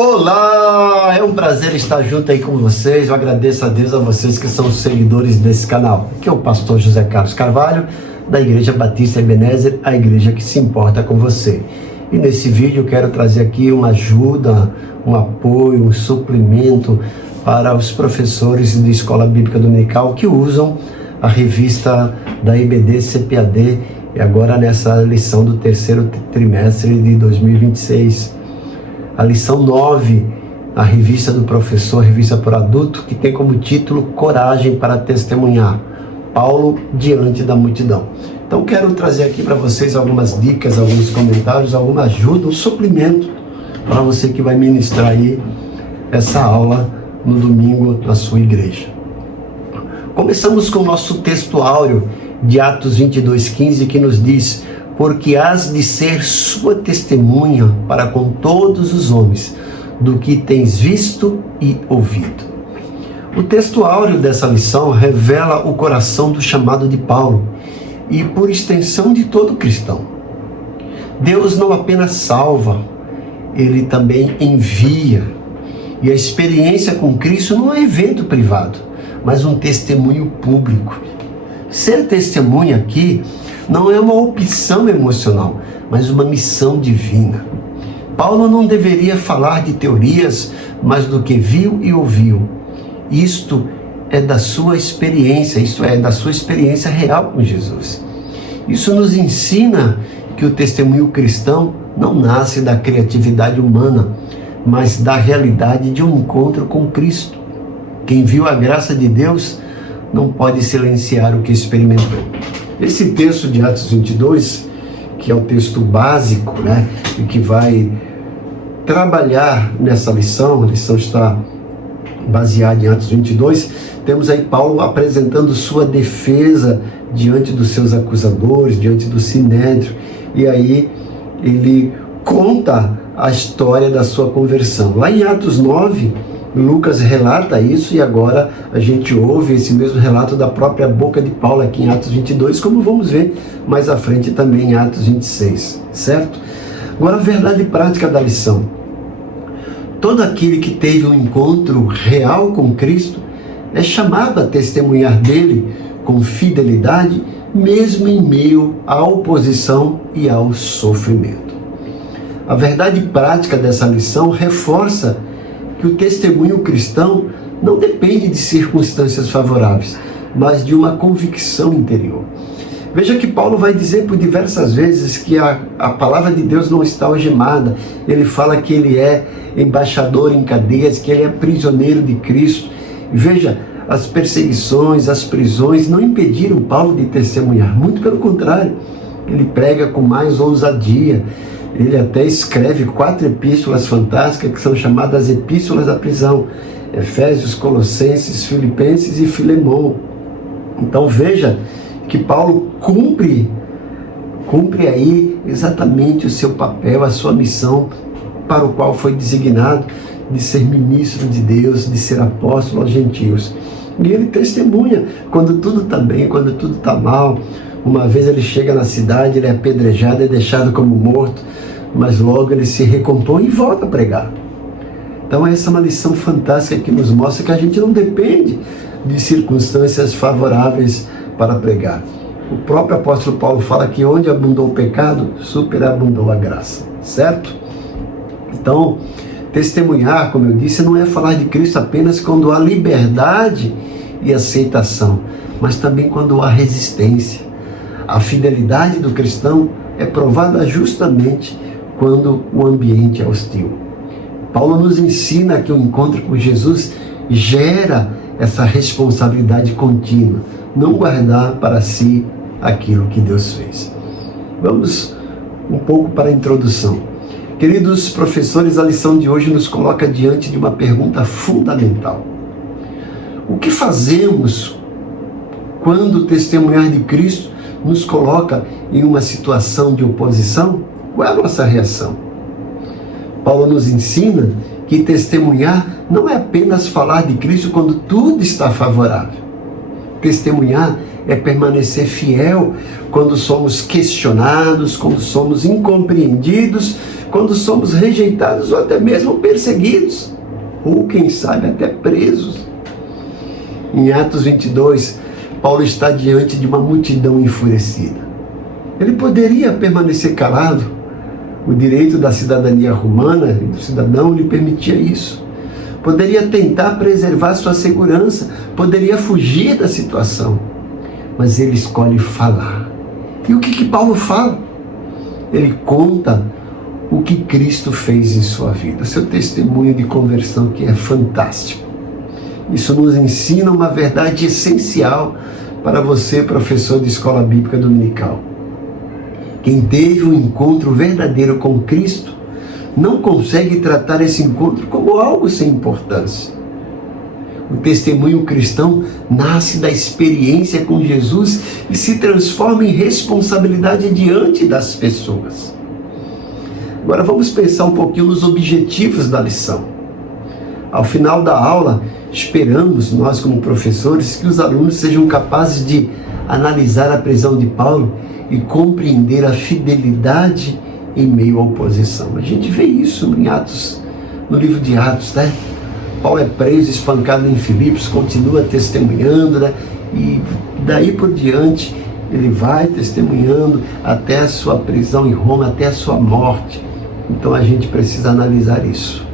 Olá, é um prazer estar junto aí com vocês. Eu agradeço a Deus, a vocês que são seguidores desse canal. Aqui é o pastor José Carlos Carvalho, da Igreja Batista Ebenezer, a igreja que se importa com você. E nesse vídeo eu quero trazer aqui uma ajuda, um apoio, um suplemento para os professores de Escola Bíblica Dominical que usam a revista da IBD CPAD, e agora nessa lição do terceiro trimestre de 2026. A lição 9, a revista do professor, revista por adulto, que tem como título Coragem para Testemunhar, Paulo diante da multidão. Então quero trazer aqui para vocês algumas dicas, alguns comentários, alguma ajuda, um suplemento para você que vai ministrar aí essa aula no domingo na sua igreja. Começamos com o nosso texto áureo de Atos 22:15, que nos diz: porque hás de ser sua testemunha para com todos os homens do que tens visto e ouvido. O texto áureo dessa lição revela o coração do chamado de Paulo e, por extensão, de todo cristão. Deus não apenas salva, Ele também envia. E a experiência com Cristo não é evento privado, mas um testemunho público. Ser testemunha aqui não é uma opção emocional, mas uma missão divina. Paulo não deveria falar de teorias, mas do que viu e ouviu. Isto é da sua experiência, isto é da sua experiência real com Jesus. Isso nos ensina que o testemunho cristão não nasce da criatividade humana, mas da realidade de um encontro com Cristo. Quem viu a graça de Deus não pode silenciar o que experimentou. Esse texto de Atos 22, que é o texto básico, e que vai trabalhar nessa lição, a lição está baseada em Atos 22, temos aí Paulo apresentando sua defesa diante dos seus acusadores, diante do Sinédrio, e aí ele conta a história da sua conversão. Lá em Atos 9, Lucas relata isso, e agora a gente ouve esse mesmo relato da própria boca de Paulo aqui em Atos 22, como vamos ver mais à frente também em Atos 26, certo? Agora, a verdade prática da lição. Todo aquele que teve um encontro real com Cristo é chamado a testemunhar dele com fidelidade, mesmo em meio à oposição e ao sofrimento. A verdade prática dessa lição reforça que o testemunho cristão não depende de circunstâncias favoráveis, mas de uma convicção interior. Veja que Paulo vai dizer por diversas vezes que a palavra de Deus não está algemada. Ele fala que ele é embaixador em cadeias, que ele é prisioneiro de Cristo. E veja, as perseguições, as prisões não impediram Paulo de testemunhar, muito pelo contrário, ele prega com mais ousadia. Ele até escreve 4 epístolas fantásticas que são chamadas epístolas da prisão: Efésios, Colossenses, Filipenses e Filemão. Então veja que Paulo cumpre aí exatamente o seu papel, a sua missão para o qual foi designado, de ser ministro de Deus, de ser apóstolo aos gentios. E ele testemunha quando tudo está bem, quando tudo está mal. Uma vez ele chega na cidade, ele é apedrejado, é deixado como morto, mas logo ele se recompõe e volta a pregar. Então essa é uma lição fantástica que nos mostra que a gente não depende de circunstâncias favoráveis para pregar. O próprio apóstolo Paulo fala que onde abundou o pecado, superabundou a graça, certo? Então, testemunhar, como eu disse, não é falar de Cristo apenas quando há liberdade e aceitação, mas também quando há resistência. A fidelidade do cristão é provada justamente quando o ambiente é hostil. Paulo nos ensina que o encontro com Jesus gera essa responsabilidade contínua, não guardar para si aquilo que Deus fez. Vamos um pouco para a introdução. Queridos professores, a lição de hoje nos coloca diante de uma pergunta fundamental. O que fazemos quando testemunhar de Cristo nos coloca em uma situação de oposição? Qual é a nossa reação? Paulo nos ensina que testemunhar não é apenas falar de Cristo quando tudo está favorável, Testemunhar é permanecer fiel quando somos questionados, quando somos incompreendidos, quando somos rejeitados ou até mesmo perseguidos, ou quem sabe até presos. Em Atos 22, Paulo está diante de uma multidão enfurecida. Ele poderia permanecer calado. O direito da cidadania romana e do cidadão lhe permitia isso. Poderia tentar preservar sua segurança, poderia fugir da situação. Mas ele escolhe falar. E o que Paulo fala? Ele conta o que Cristo fez em sua vida, seu testemunho de conversão, que é fantástico. Isso nos ensina uma verdade essencial para você, professor de escola bíblica dominical. Quem teve um encontro verdadeiro com Cristo não consegue tratar esse encontro como algo sem importância. O testemunho cristão nasce da experiência com Jesus e se transforma em responsabilidade diante das pessoas. Agora vamos pensar um pouquinho nos objetivos da lição. Ao final da aula, esperamos, nós como professores, que os alunos sejam capazes de analisar a prisão de Paulo e compreender a fidelidade em meio à oposição. A gente vê isso em Atos, no livro de Atos, né? Paulo é preso, espancado em Filipos, continua testemunhando, né? E daí por diante ele vai testemunhando até a sua prisão em Roma, até a sua morte. Então a gente precisa analisar isso.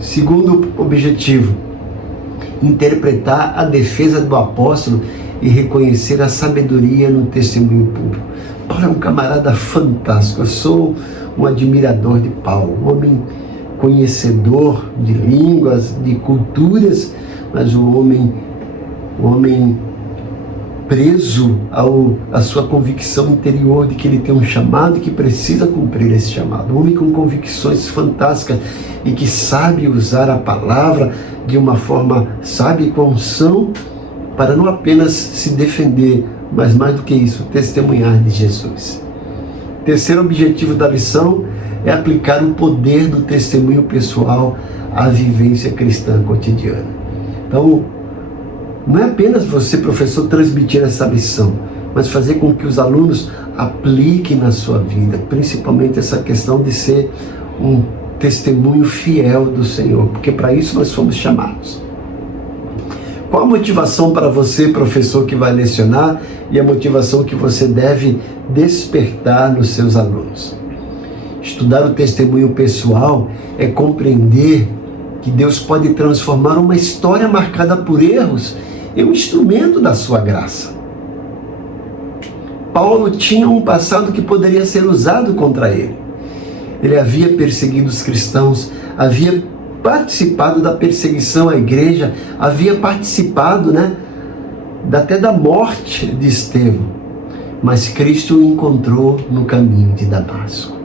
Segundo objetivo, interpretar a defesa do apóstolo e reconhecer a sabedoria no testemunho público. Paulo é um camarada fantástico. Eu sou um admirador de Paulo, um homem conhecedor de línguas, de culturas, mas um homem preso à sua convicção interior de que ele tem um chamado e que precisa cumprir esse chamado. Um homem com convicções fantásticas e que sabe usar a palavra de uma forma sábia e com unção para não apenas se defender, mas mais do que isso, testemunhar de Jesus. Terceiro objetivo da lição é aplicar o poder do testemunho pessoal à vivência cristã cotidiana. Então, não é apenas você, professor, transmitir essa lição, mas fazer com que os alunos apliquem na sua vida, principalmente essa questão de ser um testemunho fiel do Senhor, porque para isso nós fomos chamados. Qual a motivação para você, professor, que vai lecionar, e a motivação que você deve despertar nos seus alunos? Estudar o testemunho pessoal é compreender que Deus pode transformar uma história marcada por erros em um instrumento da sua graça. Paulo tinha um passado que poderia ser usado contra ele. Ele havia perseguido os cristãos, havia participado da perseguição à igreja, havia participado, até da morte de Estevão. Mas Cristo o encontrou no caminho de Damasco.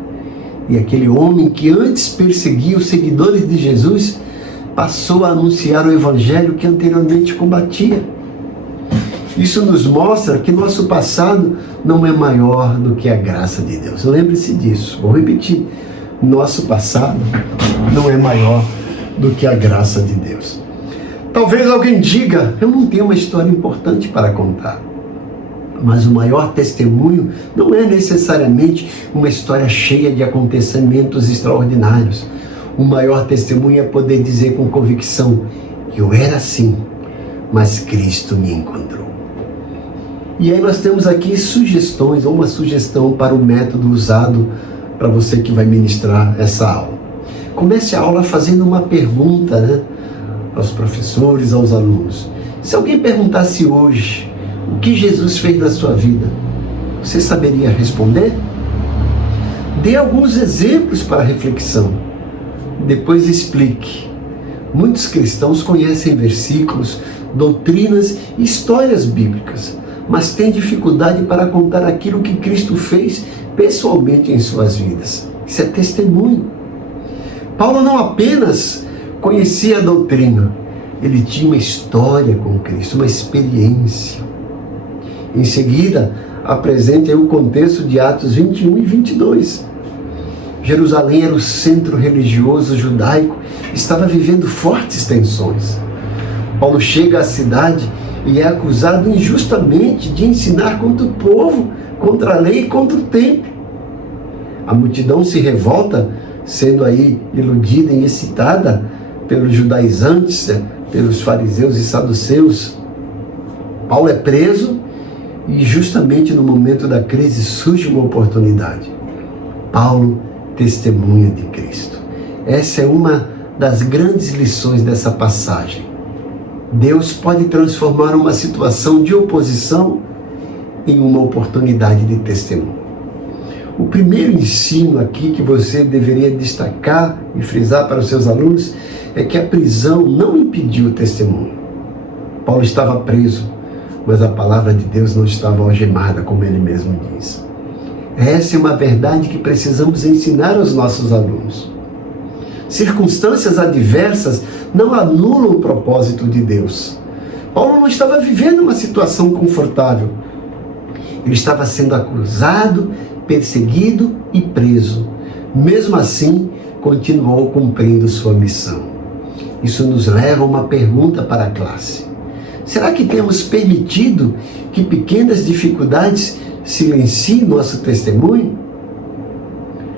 E aquele homem que antes perseguia os seguidores de Jesus, passou a anunciar o evangelho que anteriormente combatia. Isso nos mostra que nosso passado não é maior do que a graça de Deus. Lembre-se disso. Vou repetir. Nosso passado não é maior do que a graça de Deus. Talvez alguém diga, eu não tenho uma história importante para contar. Mas o maior testemunho não é necessariamente uma história cheia de acontecimentos extraordinários. O maior testemunho é poder dizer com convicção, eu era assim, mas Cristo me encontrou. E aí nós temos aqui sugestões, ou uma sugestão para o método usado para você que vai ministrar essa aula. Comece a aula fazendo uma pergunta, aos professores, aos alunos. Se alguém perguntasse hoje, o que Jesus fez na sua vida, você saberia responder? Dê alguns exemplos para reflexão. Depois explique. Muitos cristãos conhecem versículos, doutrinas e histórias bíblicas, mas têm dificuldade para contar aquilo que Cristo fez pessoalmente em suas vidas. Isso é testemunho. Paulo não apenas conhecia a doutrina, ele tinha uma história com Cristo, uma experiência. Em seguida, apresente o contexto de Atos 21 e 22. Jerusalém era o centro religioso judaico, estava vivendo fortes tensões. Paulo chega à cidade e é acusado injustamente de ensinar contra o povo, contra a lei e contra o tempo. A multidão se revolta, sendo aí iludida e excitada pelos judaizantes, pelos fariseus e saduceus. Paulo é preso e justamente no momento da crise surge uma oportunidade. Paulo testemunha de Cristo. Essa é uma das grandes lições dessa passagem. Deus pode transformar uma situação de oposição em uma oportunidade de testemunho. O primeiro ensino aqui que você deveria destacar e frisar para os seus alunos é que a prisão não impediu o testemunho. Paulo estava preso, mas a palavra de Deus não estava algemada, como ele mesmo diz. Essa é uma verdade que precisamos ensinar aos nossos alunos. Circunstâncias adversas não anulam o propósito de Deus. Paulo não estava vivendo uma situação confortável. Ele estava sendo acusado, perseguido e preso. Mesmo assim, continuou cumprindo sua missão. Isso nos leva a uma pergunta para a classe. Será que temos permitido que pequenas dificuldades silenciem nosso testemunho?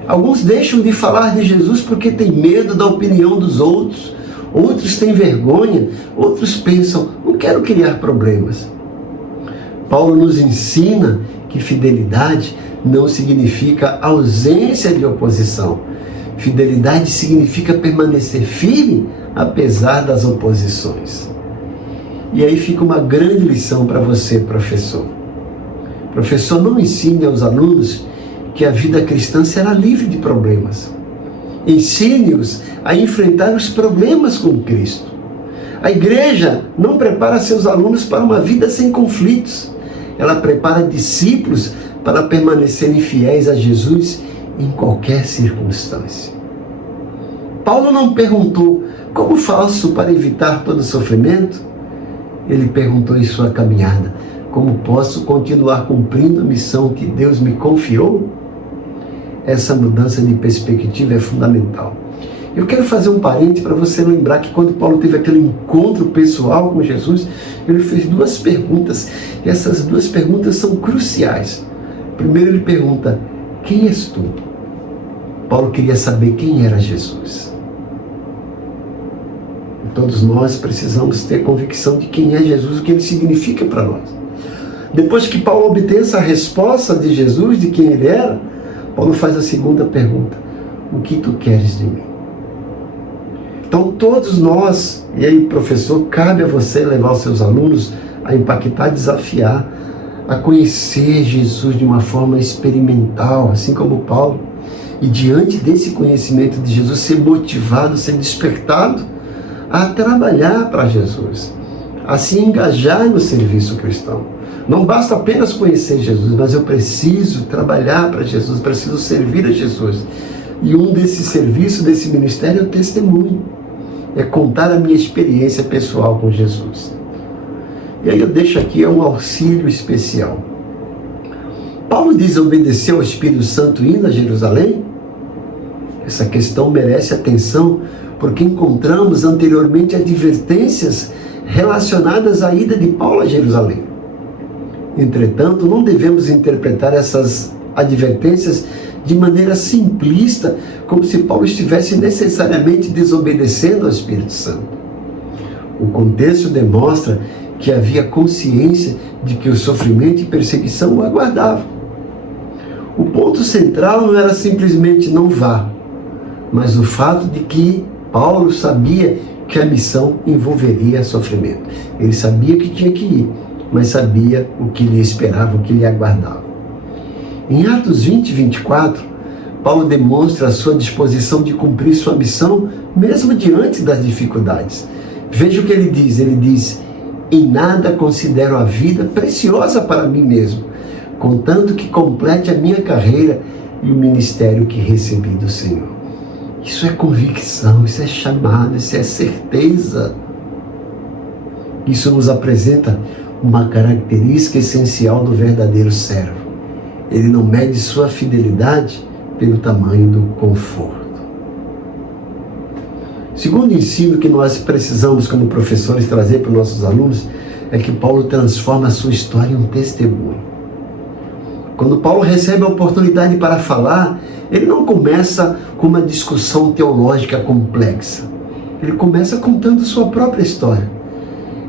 Alguns deixam de falar de Jesus porque têm medo da opinião dos outros. Outros têm vergonha. Outros pensam, não quero criar problemas. Paulo nos ensina que fidelidade não significa ausência de oposição. Fidelidade significa permanecer firme apesar das oposições. E aí fica uma grande lição para você, professor. Professor, não ensine aos alunos que a vida cristã será livre de problemas. Ensine-os a enfrentar os problemas com Cristo. A igreja não prepara seus alunos para uma vida sem conflitos. Ela prepara discípulos para permanecerem fiéis a Jesus em qualquer circunstância. Paulo não perguntou como faço para evitar todo sofrimento. Ele perguntou em sua caminhada, como posso continuar cumprindo a missão que Deus me confiou? Essa mudança de perspectiva é fundamental. Eu quero fazer um parênteses para você lembrar que quando Paulo teve aquele encontro pessoal com Jesus, ele fez duas perguntas, e essas duas perguntas são cruciais. Primeiro ele pergunta, quem és tu? Paulo queria saber quem era Jesus. E todos nós precisamos ter convicção de quem é Jesus, o que ele significa para nós. Depois que Paulo obtém essa resposta de Jesus, de quem ele era, Paulo faz a segunda pergunta, o que tu queres de mim? Então todos nós, e aí professor, cabe a você levar os seus alunos a impactar, desafiar, a conhecer Jesus de uma forma experimental, assim como Paulo, e diante desse conhecimento de Jesus ser motivado, ser despertado a trabalhar para Jesus, a se engajar no serviço cristão. Não basta apenas conhecer Jesus, mas eu preciso trabalhar para Jesus, preciso servir a Jesus. E um desses serviços, desse ministério é o testemunho. É contar a minha experiência pessoal com Jesus. E aí eu deixo aqui um auxílio especial. Paulo desobedeceu ao Espírito Santo indo a Jerusalém? Essa questão merece atenção, porque encontramos anteriormente advertências relacionadas à ida de Paulo a Jerusalém. Entretanto, não devemos interpretar essas advertências de maneira simplista, como se Paulo estivesse necessariamente desobedecendo ao Espírito Santo. O contexto demonstra que havia consciência de que o sofrimento e perseguição o aguardavam. O ponto central não era simplesmente não vá, mas o fato de que Paulo sabia que a missão envolveria sofrimento. Ele sabia que tinha que ir, mas sabia o que lhe esperava, o que lhe aguardava. Em Atos 20 e 24, Paulo demonstra a sua disposição de cumprir sua missão, mesmo diante das dificuldades. Veja o que ele diz, em nada considero a vida preciosa para mim mesmo, contanto que complete a minha carreira e o ministério que recebi do Senhor. Isso é convicção, isso é chamado, isso é certeza. Isso nos apresenta uma característica essencial do verdadeiro servo. Ele não mede sua fidelidade pelo tamanho do conforto. Segundo ensino que nós precisamos como professores trazer para os nossos alunos é que Paulo transforma a sua história em um testemunho. Quando Paulo recebe a oportunidade para falar, ele não começa com uma discussão teológica complexa. Ele começa contando sua própria história.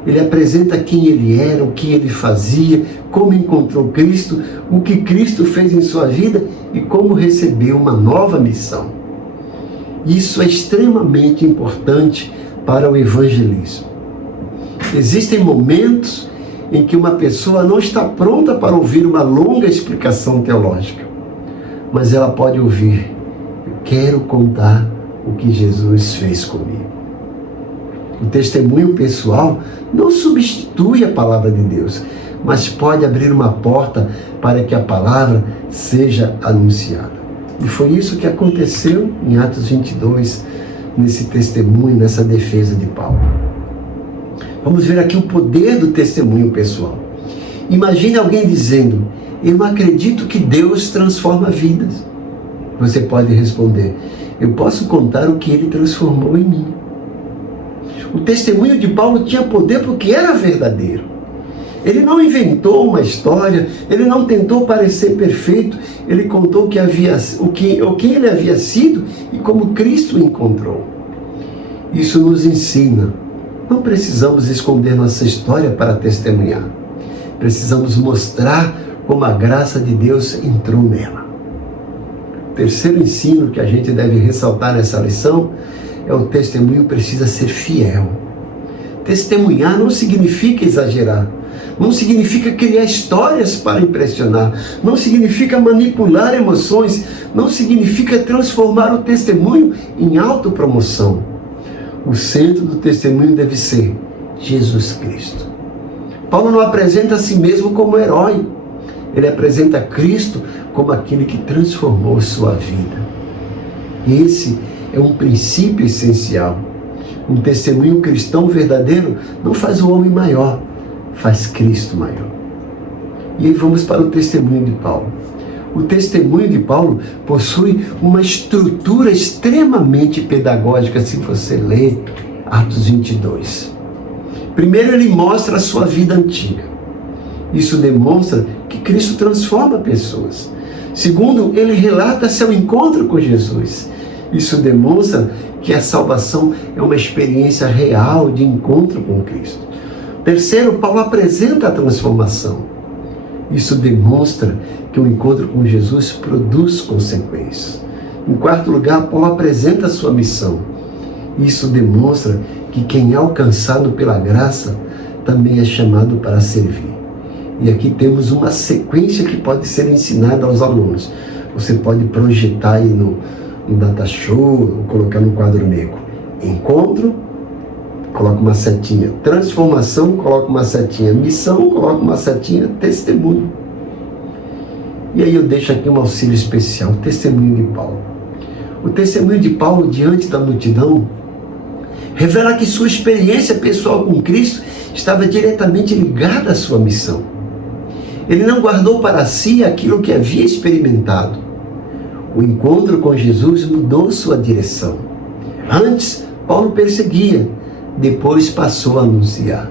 Ele apresenta quem ele era, o que ele fazia, como encontrou Cristo, o que Cristo fez em sua vida e como recebeu uma nova missão. Isso é extremamente importante para o evangelismo. Existem momentos em que uma pessoa não está pronta para ouvir uma longa explicação teológica, mas ela pode ouvir: eu quero contar o que Jesus fez comigo. O testemunho pessoal não substitui a palavra de Deus, mas pode abrir uma porta para que a palavra seja anunciada. E foi isso que aconteceu em Atos 22, nesse testemunho, nessa defesa de Paulo. Vamos ver aqui o poder do testemunho pessoal. Imagine alguém dizendo: eu não acredito que Deus transforma vidas. Você pode responder: eu posso contar o que ele transformou em mim. O testemunho de Paulo tinha poder porque era verdadeiro. Ele não inventou uma história, ele não tentou parecer perfeito, ele contou quem ele havia sido e como Cristo o encontrou. Isso nos ensina: não precisamos esconder nossa história para testemunhar. Precisamos mostrar como a graça de Deus entrou nela. O terceiro ensino que a gente deve ressaltar nessa lição é: o testemunho precisa ser fiel. Testemunhar não significa exagerar, não significa criar histórias para impressionar, não significa manipular emoções, não significa transformar o testemunho em autopromoção. O centro do testemunho deve ser Jesus Cristo. Paulo não apresenta a si mesmo como herói, ele apresenta Cristo como aquele que transformou sua vida. Esse é um princípio essencial. Um testemunho cristão verdadeiro não faz o homem maior, faz Cristo maior. E aí vamos para o testemunho de Paulo. O testemunho de Paulo possui uma estrutura extremamente pedagógica, se você ler Atos 22. Primeiro, ele mostra a sua vida antiga. Isso demonstra que Cristo transforma pessoas. Segundo, ele relata seu encontro com Jesus. Isso demonstra que a salvação é uma experiência real de encontro com Cristo. Terceiro, Paulo apresenta a transformação. Isso demonstra que o encontro com Jesus produz consequências. Em quarto lugar, Paulo apresenta a sua missão. Isso demonstra que quem é alcançado pela graça também é chamado para servir. E aqui temos uma sequência que pode ser ensinada aos alunos. Você pode projetar aí no data show, ou colocar no quadro negro: encontro, coloca uma setinha; transformação, coloca uma setinha; missão, coloca uma setinha; testemunho. E aí eu deixo aqui um auxílio especial: o testemunho de Paulo. O testemunho de Paulo diante da multidão revela que sua experiência pessoal com Cristo estava diretamente ligada à sua missão. Ele não guardou para si aquilo que havia experimentado. O encontro com Jesus mudou sua direção. Antes, Paulo perseguia, depois passou a anunciar.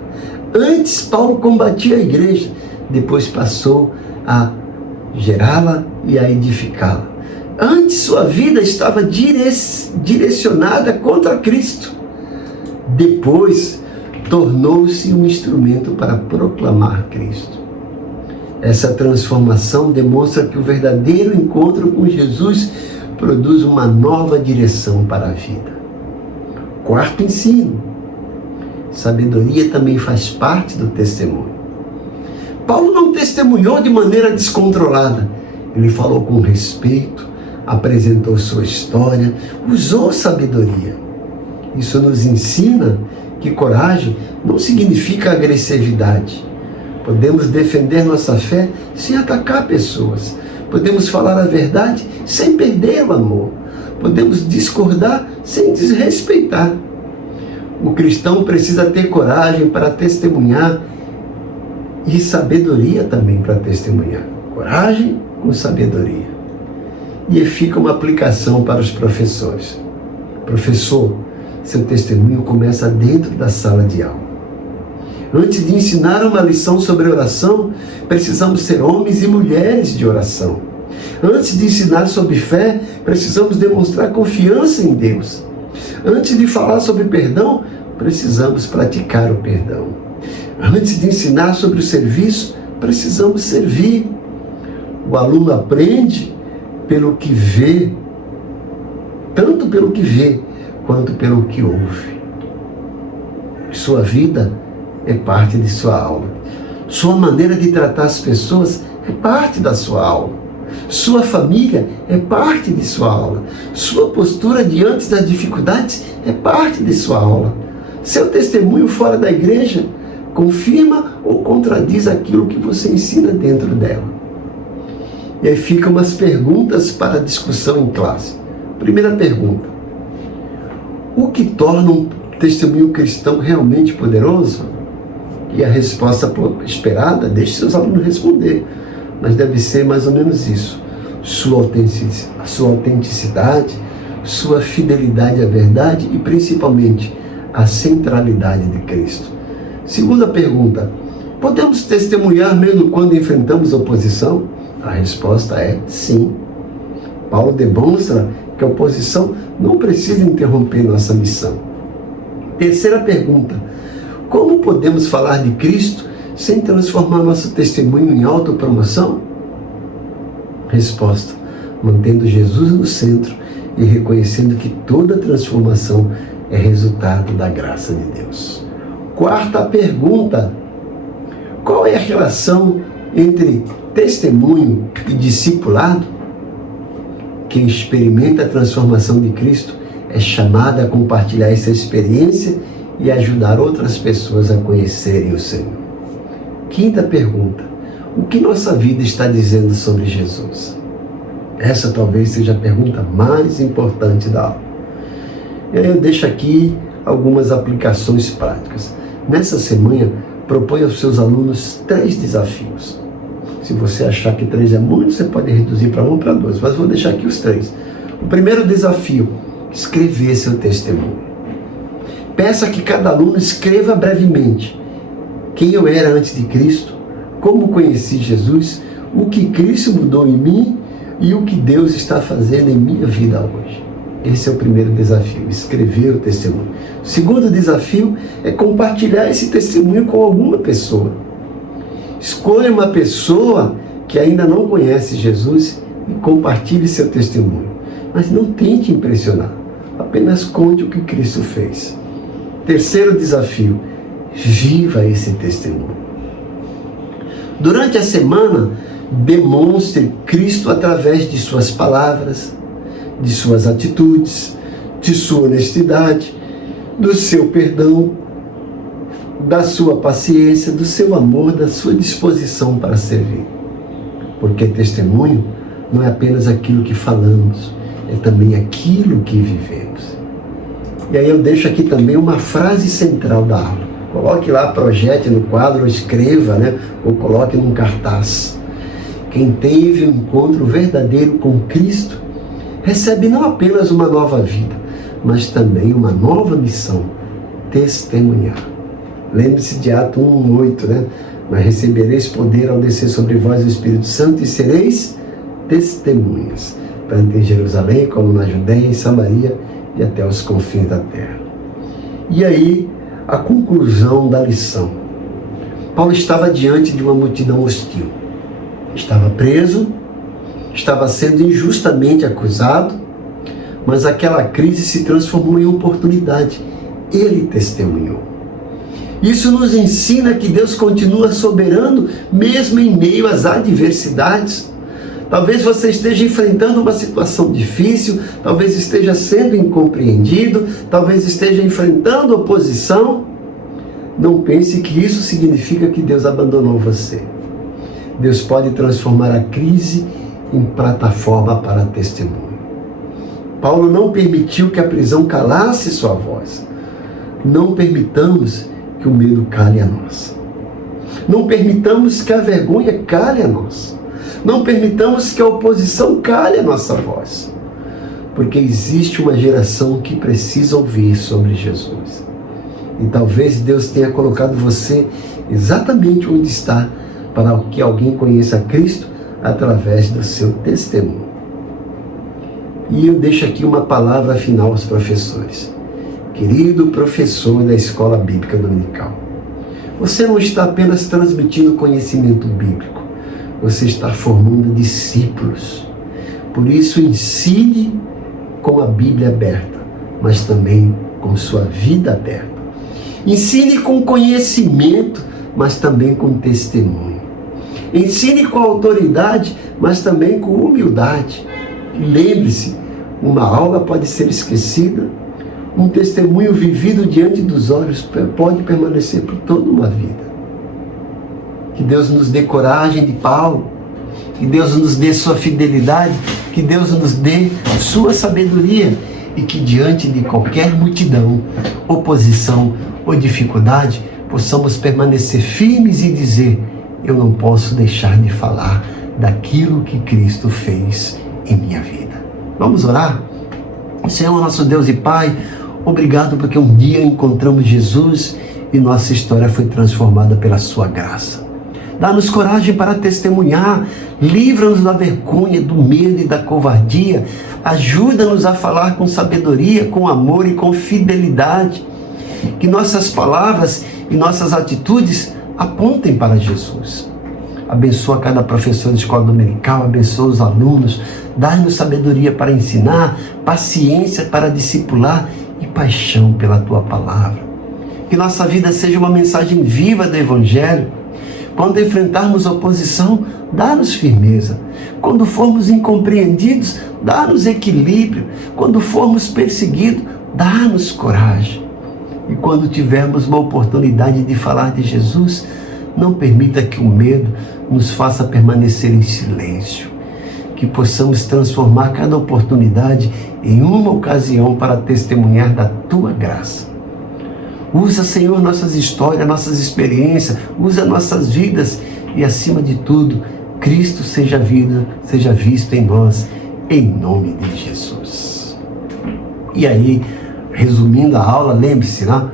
Antes, Paulo combatia a igreja, depois passou a gerá-la e a edificá-la. Antes, sua vida estava direcionada contra Cristo. Depois, tornou-se um instrumento para proclamar Cristo. Essa transformação demonstra que o verdadeiro encontro com Jesus produz uma nova direção para a vida. Quarto ensino: sabedoria também faz parte do testemunho. Paulo não testemunhou de maneira descontrolada. Ele falou com respeito, apresentou sua história, usou sabedoria. Isso nos ensina que coragem não significa agressividade. Podemos defender nossa fé sem atacar pessoas. Podemos falar a verdade sem perder o amor. Podemos discordar sem desrespeitar. O cristão precisa ter coragem para testemunhar e sabedoria também para testemunhar. Coragem com sabedoria. E fica uma aplicação para os professores. Professor, seu testemunho começa dentro da sala de aula. Antes de ensinar uma lição sobre oração, precisamos ser homens e mulheres de oração. Antes de ensinar sobre fé, precisamos demonstrar confiança em Deus. Antes de falar sobre perdão, precisamos praticar o perdão. Antes de ensinar sobre o serviço, precisamos servir. O aluno aprende pelo que vê, tanto pelo que vê, quanto pelo que ouve. Sua vida é parte de sua aula. Sua maneira de tratar as pessoas é parte da sua aula. Sua família é parte de sua aula. Sua postura diante das dificuldades é parte de sua aula. Seu testemunho fora da igreja confirma ou contradiz aquilo que você ensina dentro dela. E aí ficam umas perguntas para discussão em classe. Primeira pergunta: o que torna um testemunho cristão realmente poderoso? E a resposta esperada, deixe seus alunos responder, mas deve ser mais ou menos isso: sua autenticidade, sua fidelidade à verdade e principalmente a centralidade de Cristo. Segunda pergunta: podemos testemunhar mesmo quando enfrentamos oposição? A resposta é sim. Paulo demonstra que a oposição não precisa interromper nossa missão. Terceira pergunta: como podemos falar de Cristo sem transformar nosso testemunho em autopromoção? Resposta: mantendo Jesus no centro e reconhecendo que toda transformação é resultado da graça de Deus. Quarta pergunta: qual é a relação entre testemunho e discipulado? Quem experimenta a transformação de Cristo é chamado a compartilhar essa experiência e ajudar outras pessoas a conhecerem o Senhor. Quinta pergunta: o que nossa vida está dizendo sobre Jesus? Essa talvez seja a pergunta mais importante da aula. E aí eu deixo aqui algumas aplicações práticas. Nessa semana, proponha aos seus alunos 3 desafios. Se você achar que 3 é muito, você pode reduzir para 1 ou para 2, mas vou deixar aqui os 3. O primeiro desafio: escrever seu testemunho. Peça que cada aluno escreva brevemente quem eu era antes de Cristo, como conheci Jesus, o que Cristo mudou em mim e o que Deus está fazendo em minha vida hoje. Esse é o primeiro desafio: escrever o testemunho. O segundo desafio é compartilhar esse testemunho com alguma pessoa. Escolha uma pessoa que ainda não conhece Jesus e compartilhe seu testemunho. Mas não tente impressionar, apenas conte o que Cristo fez. Terceiro desafio: viva esse testemunho. Durante a semana, demonstre Cristo através de suas palavras, de suas atitudes, de sua honestidade, do seu perdão, da sua paciência, do seu amor, da sua disposição para servir. Porque testemunho não é apenas aquilo que falamos, é também aquilo que vivemos. E aí eu deixo aqui também uma frase central da aula. Coloque lá, projete no quadro, ou escreva, ou coloque num cartaz. Quem teve um encontro verdadeiro com Cristo recebe não apenas uma nova vida, mas também uma nova missão: testemunhar. Lembre-se de Atos 1:8, Mas recebereis poder ao descer sobre vós o Espírito Santo e sereis testemunhas, tanto em Jerusalém como na Judéia, em Samaria e até os confins da terra. E aí, a conclusão da lição. Paulo estava diante de uma multidão hostil. Estava preso, estava sendo injustamente acusado, mas aquela crise se transformou em oportunidade. Ele testemunhou. Isso nos ensina que Deus continua soberano, mesmo em meio às adversidades. Talvez você esteja enfrentando uma situação difícil, talvez esteja sendo incompreendido, talvez esteja enfrentando oposição. Não pense que isso significa que Deus abandonou você. Deus pode transformar a crise em plataforma para testemunho. Paulo não permitiu que a prisão calasse sua voz. Não permitamos que o medo cale a nós. Não permitamos que a vergonha cale a nós. Não permitamos que a oposição cale a nossa voz. Porque existe uma geração que precisa ouvir sobre Jesus. E talvez Deus tenha colocado você exatamente onde está, para que alguém conheça Cristo através do seu testemunho. E eu deixo aqui uma palavra final aos professores. Querido professor da Escola Bíblica Dominical, você não está apenas transmitindo conhecimento bíblico, você está formando discípulos. Por isso, ensine com a Bíblia aberta, mas também com sua vida aberta. Ensine com conhecimento, mas também com testemunho. Ensine com autoridade, mas também com humildade. Lembre-se, uma aula pode ser esquecida, um testemunho vivido diante dos olhos pode permanecer por toda uma vida. Que Deus nos dê coragem de Paulo, que Deus nos dê sua fidelidade, que Deus nos dê sua sabedoria e que diante de qualquer multidão, oposição ou dificuldade, possamos permanecer firmes e dizer: eu não posso deixar de falar daquilo que Cristo fez em minha vida. Vamos orar? Senhor, nosso Deus e Pai, obrigado porque um dia encontramos Jesus e nossa história foi transformada pela sua graça. Dá-nos coragem para testemunhar, livra-nos da vergonha, do medo e da covardia, ajuda-nos a falar com sabedoria, com amor e com fidelidade. Que nossas palavras e nossas atitudes apontem para Jesus. Abençoa cada professor de escola dominical, abençoa os alunos, dá-nos sabedoria para ensinar, paciência para discipular e paixão pela Tua palavra. Que nossa vida seja uma mensagem viva do Evangelho. Quando enfrentarmos oposição, dá-nos firmeza. Quando formos incompreendidos, dá-nos equilíbrio. Quando formos perseguidos, dá-nos coragem. E quando tivermos uma oportunidade de falar de Jesus, não permita que o medo nos faça permanecer em silêncio. Que possamos transformar cada oportunidade em uma ocasião para testemunhar da Tua graça. Usa, Senhor, nossas histórias, nossas experiências, usa nossas vidas e, acima de tudo, Cristo seja visto em nós, em nome de Jesus. E aí, resumindo a aula, lembre-se, né?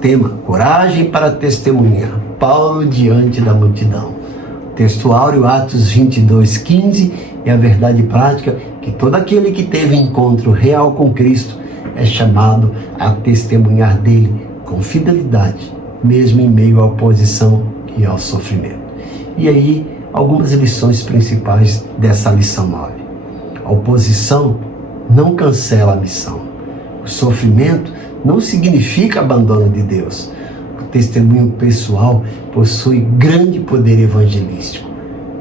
Tema: coragem para testemunhar. Paulo diante da multidão. Texto áureo, Atos 22:15, é a verdade prática que todo aquele que teve encontro real com Cristo é chamado a testemunhar dele com fidelidade, mesmo em meio à oposição e ao sofrimento. E aí, algumas lições principais dessa lição 9. A oposição não cancela a missão. O sofrimento não significa abandono de Deus. O testemunho pessoal possui grande poder evangelístico.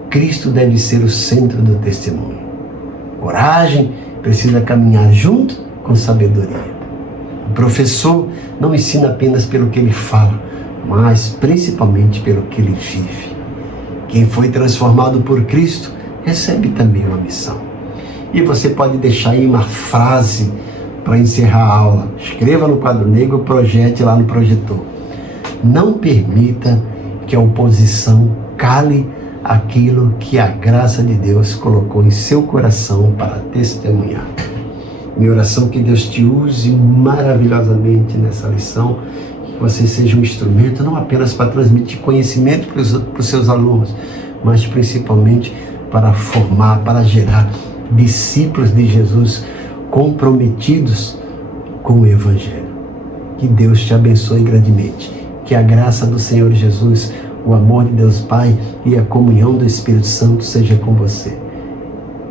Cristo deve ser o centro do testemunho. Coragem precisa caminhar junto com sabedoria. O professor não ensina apenas pelo que ele fala, mas principalmente pelo que ele vive. Quem foi transformado por Cristo recebe também uma missão. E você pode deixar aí uma frase para encerrar a aula. Escreva no quadro negro, projete lá no projetor. Não permita que a oposição cale aquilo que a graça de Deus colocou em seu coração para testemunhar. Minha oração é que Deus te use maravilhosamente nessa lição, que você seja um instrumento não apenas para transmitir conhecimento para os seus alunos, mas principalmente para formar, para gerar discípulos de Jesus comprometidos com o Evangelho. Que Deus te abençoe grandemente. Que a graça do Senhor Jesus, o amor de Deus Pai e a comunhão do Espírito Santo seja com você.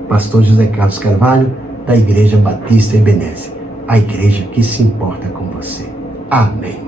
Pastor José Carlos Carvalho, da Igreja Batista Ebenezer, a igreja que se importa com você. Amém.